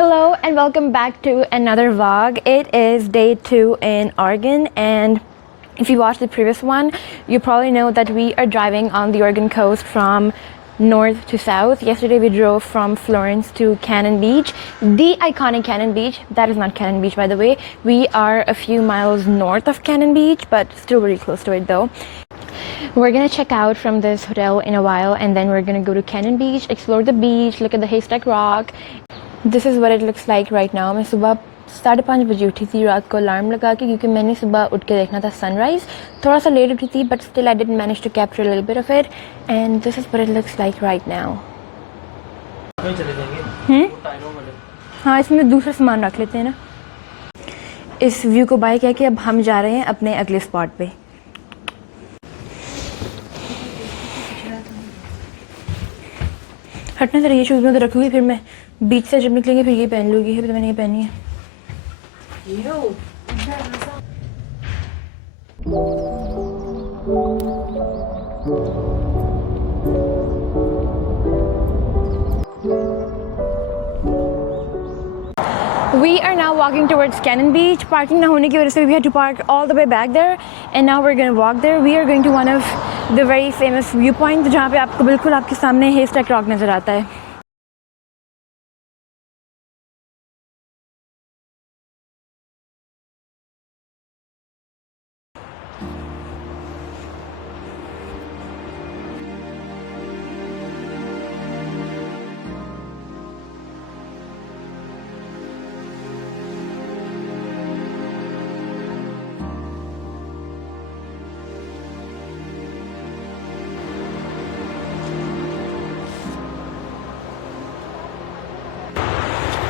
Hello and welcome back to another vlog. It is day 2 in Oregon, and if you watched the previous one, you probably know that we are driving on the Oregon coast from north to south. Yesterday we drove from Florence to Cannon Beach, the iconic Cannon Beach. That is not Cannon Beach, by the way. We are a few miles north of Cannon Beach, but still really close to it though. We're gonna check out from this hotel in a while, and then we're gonna go to Cannon Beach, explore the beach, look at the Haystack Rock. This is what it looks like right now. मैं सुबह 5:30 बजे उठी थी रात को alarm लगा के, क्योंकि मैंने सुबह उठ के देखना था सनराइज़. थोड़ा सा लेट उठी थी, but still I didn't manage to capture a little bit of it, and this is what it looks like right now. हाँ, इसमें दूसरा सामान रख लेते हैं ना. इस व्यू को बाय कह के अब हम जा रहे हैं अपने अगले स्पॉट पे. हटना जरा, ये शूज़ में तो रखूँगी, फिर मैं बीच से जब निकलेंगे फिर ये पहन लूँगी. फिर तो मैंने ये पहनी है. We are now walking towards Cannon Beach. Parking ना होने की वजह से we had to park all the way back there, and now we're going to walk there. We are going to one of the very famous viewpoints जहाँ पे आपको बिल्कुल आपके सामने Haystack Rock नज़र आता है.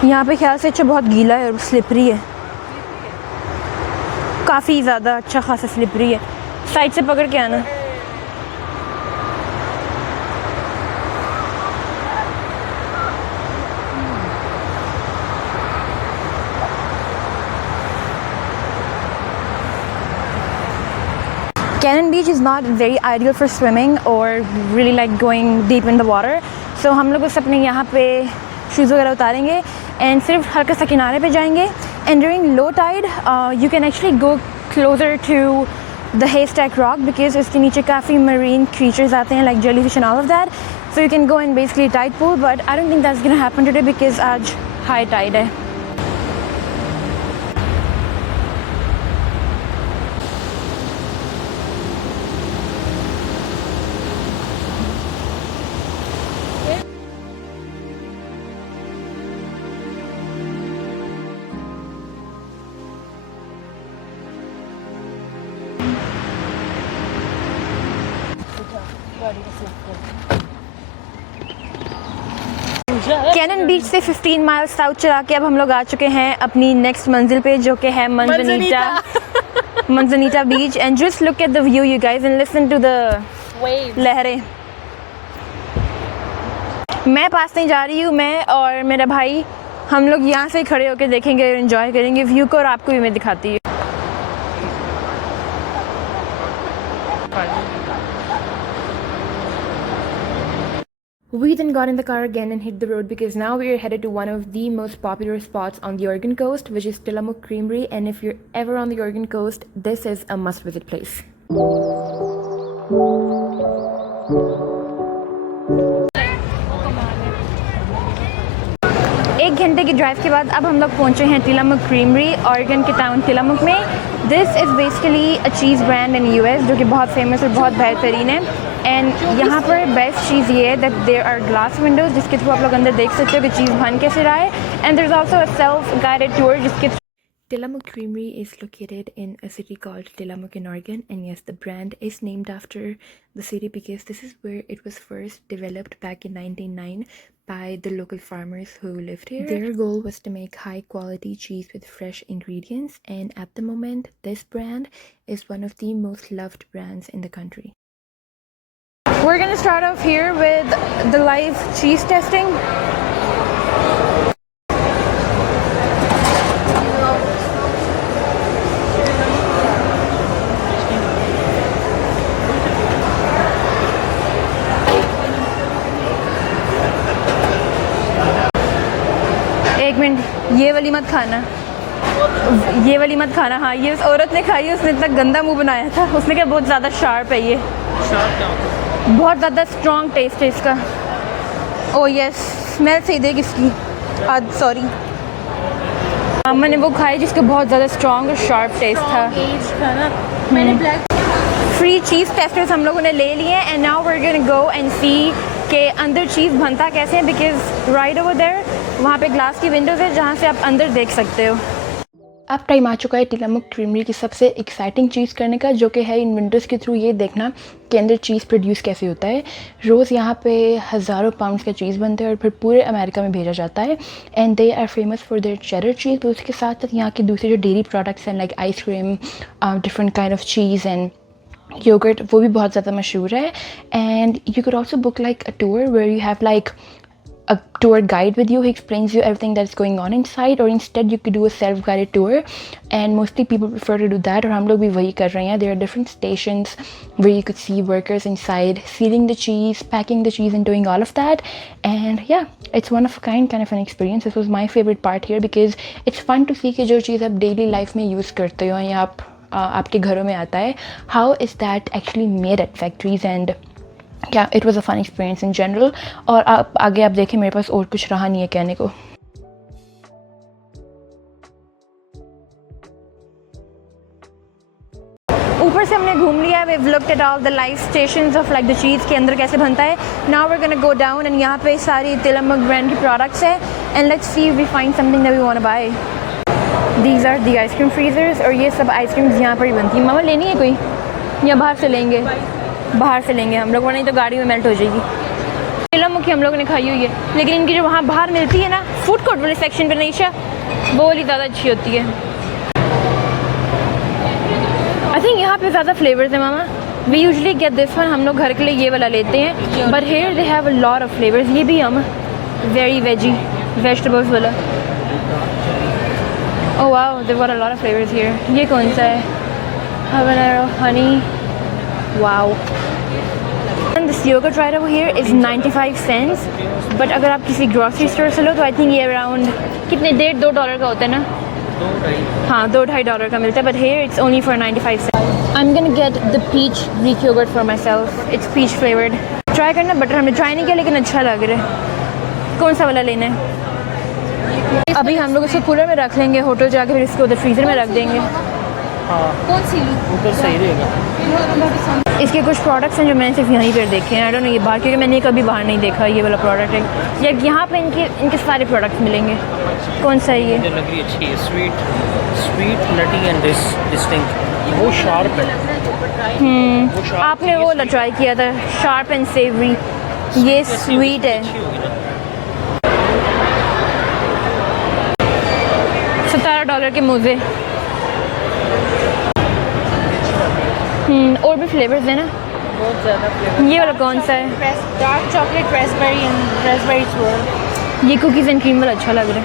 यहाँ पे ख्याल से अच्छा बहुत गीला है और स्लिपरी है, काफ़ी ज़्यादा अच्छा खासा स्लिपरी है. साइड से पकड़ के आना. Cannon Beach is not very ideal for swimming or really like going deep in the water. So हम लोग बस अपने यहाँ पे शूज़ वगैरह उतारेंगे and सिर्फ हल्का सा किनारे पे जाएंगे. And during low tide, you can actually go closer to the Haystack Rock because इसके नीचे काफ़ी marine creatures आते हैं like jellyfish and all of that. So you can go in basically tide pool, but I don't think that's gonna happen today because आज high tide है. Cannon बीच से 15 mile south चला के अब हम लोग आ चुके हैं अपनी नेक्स्ट मंजिल पे, जो कि है Manzanita beach. And just look at the view you guys and listen to the लहरें. मैं पास नहीं जा रही हूँ, मैं और मेरा भाई हम लोग यहाँ से खड़े होकर देखेंगे और एंजॉय करेंगे व्यू को, और आपको भी मैं दिखाती हूँ. We then got in the car again and hit the road because now we are headed to one of the most popular spots on the Oregon coast, which is Tillamook Creamery. And if you're ever on the Oregon coast, this is a must-visit place. एक घंटे की drive के बाद अब हम लोग पहुंचे हैं Tillamook Creamery, Oregon के टाउन Tillamook में. This is basically a cheese brand in US जो कि बहुत फेमस और बहुत बेहतरीन है. एंड यहाँ पर बेस्ट चीज़ ये है that there are glass windows जिसके थ्रू आप लोग अंदर देख सकते हो कि चीज़ बन कैसे रहा है. And there is also a self guided tour जिसके Tillamook Creamery is located in a city called Tillamook in Oregon, and yes, the brand is named after the city because this is where it was first developed back in 1909 by the local farmers who lived here. Their goal was to make high quality cheese with fresh ingredients, and at the moment this brand is one of the most loved brands in the country. We're gonna start off here with the live cheese testing. एक minute मत खाना, ये वाली मत खाना। हाँ, ये उस औरत ने खाई, उसने इतना गंदा मुंह बनाया था। उसने कहा बहुत ज़्यादा शार्प है ये, बहुत ज़्यादा स्ट्रॉन्ग टेस्ट है इसका। ओह यस, स्मेल से ही देख इसकी। सॉरी, मैंने वो खाई जिसका बहुत ज़्यादा स्ट्रॉन्ग और शार्प टेस्ट था ना। मैंने ब्लैक फ्री चीज़ टेस्टर्स हम लोगों ने ले लिए and now we are going to go and see के अंदर चीज़ बनता कैसे है, बिकॉज राइट ओवर देयर वहाँ पे ग्लास की विंडोज़ है जहाँ से आप अंदर देख सकते हो। अब टाइम आ चुका है टिलामुक क्रीमरी की सबसे एक्साइटिंग चीज़ करने का, जो कि है इन विंडोज़ के थ्रू ये देखना कि अंदर चीज़ प्रोड्यूस कैसे होता है। रोज़ यहाँ पे हज़ारों पाउंड्स का चीज़ बनता है और फिर पूरे अमेरिका में भेजा जाता है and they are famous for their cheddar cheese. पर उसके साथ साथ यहाँ के दूसरे जो डेयरी प्रोडक्ट्स हैं like ice cream, different kind of cheese and yogurt, वो भी बहुत ज़्यादा मशहूर है। And you can also book like a tour where you have like a tour guide with you who explains you everything that's going on inside, or instead you could do a self-guided tour, and mostly people prefer to do that, और हम लोग भी वही कर रहे हैं। There are different stations where you could see workers inside sealing the cheese, packing the cheese and doing all of that, and yeah, it's one of a kind of an experience. This was my favorite part here because it's fun to see कि जो चीज़ आप daily life में use करते हो या आप आपके घरों में आता है, how is that actually made at factories, and क्या it was a fun experience in general. और आप आगे आप देखें, मेरे पास और कुछ रहा नहीं है कहने को। ऊपर से हमने घूम लिया, we have looked at all the live stations of like the cheese के अंदर कैसे बनता है। Now we are gonna go down and यहाँ पे सारी तिलामुक ब्रांड की प्रोडक्ट्स है and let's see if we find something that we want to buy. These are the ice cream freezers, और ये सब आइसक्रीम्स यहाँ पर ही बनती है। मामा लेनी है कोई या बाहर से लेंगे? बाहर से लेंगे हम लोग, वरना नहीं तो गाड़ी में मेल्ट हो जाएगी। तिलामुक की हम लोगों ने खाई हुई है, लेकिन इनकी जो वहाँ बाहर मिलती है ना फूड कोर्ट वाले सेक्शन पर नीशा, वो वाली ज़्यादा अच्छी होती है। आई थिंक यहाँ पे ज़्यादा फ्लेवर्स है मामा। We usually get this one, हम लोग घर के लिए ये वाला लेते हैं, but here they have a lot of flavours. ये भी हम वेरी वेजी वेजिटेबल्स वाला। Oh wow, they got a lot of flavours here. ये कौन सा है? habanero honey, wow। And this yogurt right over here is 95 cents, but अगर आप किसी ग्रॉसरी स्टोर से लो तो आई थिंक ये अराउंड कितने $1.5-2 का होता है ना? हाँ, $2-2.5 का मिलता है, but here it's only for 95 cents। I'm gonna get the peach Greek yogurt for myself. It's peach flavored। Try करना, बटर हमने ट्राई नहीं किया लेकिन अच्छा लग रहा है। कौन सा वाला लेना है? अभी हम लोग इसको कूलर में रख लेंगे, होटल जाके फिर इसको उधर फ्रीज़र में रख देंगे। कौन सी ऊपर सही रहेगा। इसके कुछ प्रोडक्ट्स हैं जो मैंने सिर्फ यहीं पर देखे हैं। आई डोंट नो ये बाहर, क्योंकि मैंने कभी बाहर नहीं देखा ये वाला प्रोडक्ट है। या यहाँ पे इनके सारे प्रोडक्ट्स मिलेंगे। कौन सा है ये? मुझे लग रही है अच्छी है, स्वीट नटी एंड डिस्टिंक्ट। वो शार्प है। आपने वो वाला ट्राई किया था, शार्प एंड सेवरी। ये स्वीट है। $17 के मोज़े। और भी फ्लेवर्स है ना? बहुत ज़्यादा फ्लेवर। ये वाला कौन सा है? Dark chocolate Raspberry and Raspberry swirl। ये कुकीज़ एंड क्रीम वाला अच्छा लग रहा है।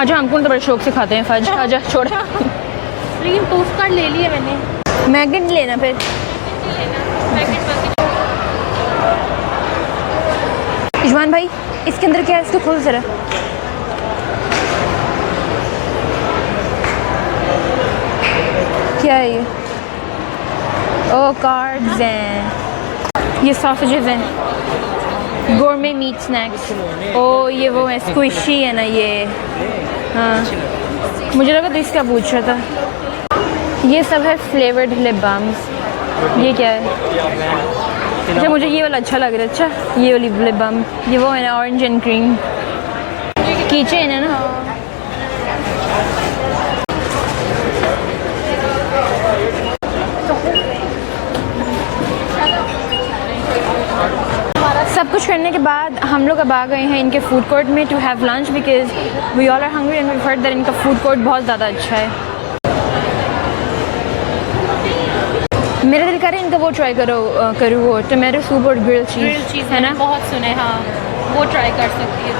आजा, हमको तो बड़े शौक से खाते हैं फज। आजा छोड़। लेकिन पोस्ट कार्ड ले लिया मैंने। मैग्नेट लेना फिर। इजमान भाई, इसके अंदर क्या है? इसको खोल जरा। क्या है ये? ओ कार्ड्स हैं, ये सॉसेजेस हैं, गोरमे मीट स्नैक्स। ओ ये वो है, स्क्विशी है ना ये? हाँ, मुझे लगा तो इसका पूछ रहा था। ये सब है फ्लेवर्ड लिप बाम्स। ये क्या है? अच्छा, मुझे ये वाला अच्छा लग रहा है। अच्छा, ये वाली लिप बाम, ये वो है ना, ऑरेंज एंड क्रीम कीचेन है ना? सब कुछ करने के बाद हम लोग अब आ गए हैं इनके फूड कोर्ट में to have lunch, because we all are hungry and we heard that इनका फूड कोर्ट बहुत ज़्यादा अच्छा है। मेरा दिल करे इनका वो ट्राई करूँ वो टमाटो सूप और ग्रिल चीज़ है ना? बहुत सुने, हाँ वो ट्राई कर सकती है।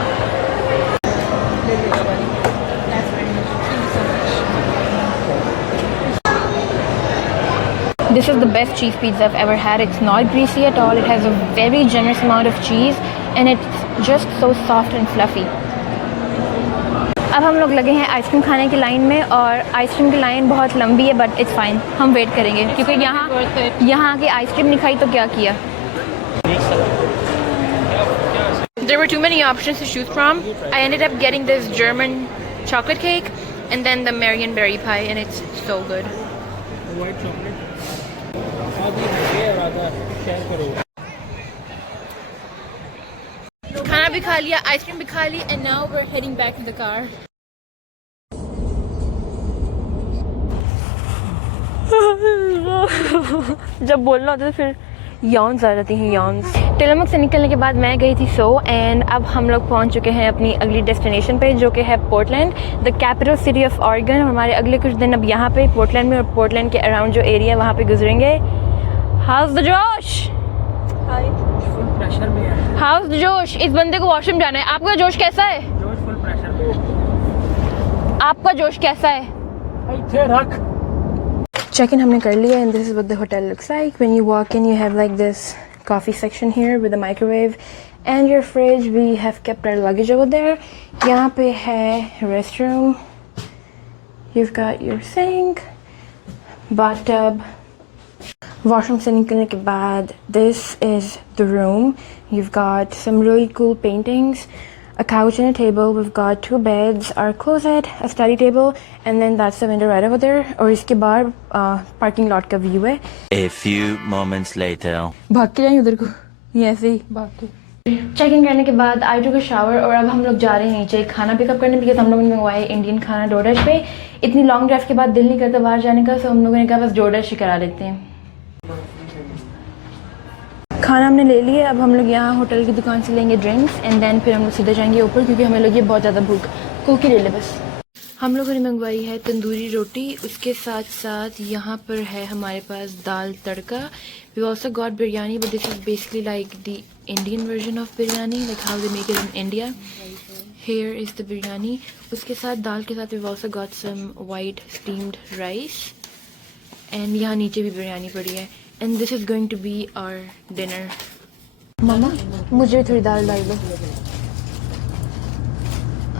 This is the best cheese pizza I've ever had. It's not greasy at all. It has a very generous amount of cheese and it's just so soft and fluffy. अब हम लोग लगे हैं आइसक्रीम खाने की लाइन में और ice cream की लाइन बहुत लंबी है बट इट्स फाइन, हम वेट करेंगे क्योंकि यहाँ की आइसक्रीम नहीं खाई तो क्या किया। There were too many options to choose from. I ended up getting this German chocolate cake and then the Marionberry pie and it's so good. White chocolate आधी है और आधा शेयर करो। खाना भी खा लिया, आइसक्रीम भी खा ली and now we're heading back to the car. जब बोलना होता है फिर यॉन्स आ जाती हैं, यॉन्स। टिलामुक से निकलने के बाद मैं गई थी सो एंड अब हम लोग पहुंच चुके हैं अपनी अगली डेस्टिनेशन पे जो कि है Portland, the capital city of Oregon. हमारे अगले कुछ दिन अब यहाँ पे पोर्टलैंड में और पोर्टलैंड के अराउंड जो एरिया वहाँ पे गुजरेंगे। हाउस द जोश, फुल प्रेशर में है। हाउस द जोश। इस बंदे को वॉशरूम जाना है। आपका जोश कैसा है? जोश फुल प्रेशर में। आपका जोश कैसा है? इथे रख। Check-in हमने कर लिया and this is what the hotel looks like. When you walk in you have like this coffee section here with a microwave and your fridge. We have kept our luggage over there. यहाँ पे है restroom. You've got your sink, bathtub. Washroom से निकलने के बाद this is the room. You've got some really cool paintings, a couch and a table. We've got 2 beds, our closet, a study table, and then that's the window right over there. और इसके बाहर parking lot का view है। A few moments later. भाग के जाएंगे उधर को, ये ऐसे ही भाग के। चेक इन करने के बाद आई टुक अ शावर और अब हम लोग जा रहे हैं नीचे खाना पिकअप करने बिकॉज हम लोगों ने मंगवाया इंडियन खाना डोरडैश पे। इतनी लॉन्ग ड्राइव के बाद दिल नहीं करता बाहर जाने का, सो हम लोगों ने कहा बस डोरडैश ही करा लेते हैं। खाना हमने ले लिया, अब हम लोग यहाँ होटल की दुकान से लेंगे ड्रिंक्स एंड देन फिर हम लोग सीधे जाएंगे ऊपर क्योंकि हमें लगी बहुत ज़्यादा भूख। कोकी ले ले बस। हम लोगों ने मंगवाई है तंदूरी रोटी, उसके साथ साथ यहाँ पर है हमारे पास दाल तड़का। We also got biryani but this is basically like the Indian version of biryani, like how they make it in India. Here is the biryani. उसके साथ दाल के साथ we also got some white steamed rice and यहाँ नीचे भी बिरयानी पड़ी है and this is going to be our dinner. मामा मुझे भी थोड़ी दाल डाल दो,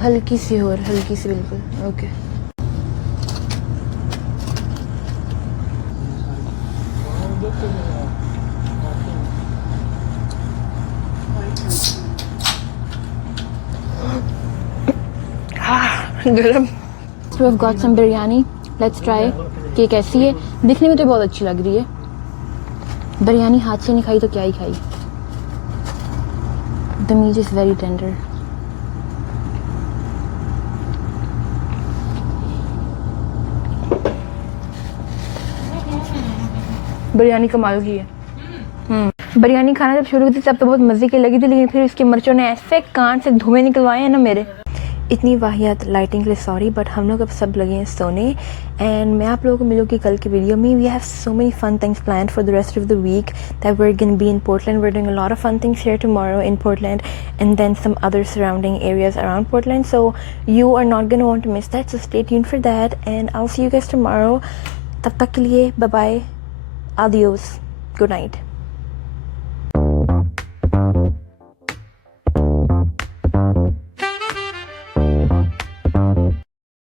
हल्की सी और हल्की सी बिल्कुल। ओके गरम। So we've got some biryani. Let's try कि कैसी है। दिखने में तो बहुत अच्छी लग रही है। बिरयानी हाथ से नहीं खाई तो क्या ही खाई। The meat is very tender. Biryani कमाल की है। बिरयानी खाना जब शुरू की थी तब तो बहुत मज़े की लगी थी, लेकिन फिर उसकी मिर्चों ने ऐसे कान से धुएं निकलवाए हैं ना मेरे। इतनी वाहियात लाइटिंग के लिए सॉरी बट हम लोग अब सब लगे हैं सोने एंड मैं आप लोगों को मिलूँगी कल की वीडियो में। We have so many fun things planned for the rest of the week that we are gonna be in Portland. We are doing a lot of fun things here tomorrow in Portland and then some other surrounding areas around Portland, so you are not gonna want to miss that, so stay tuned for that and I will see you guys tomorrow. तब तक के लिए bye bye, adios, good night.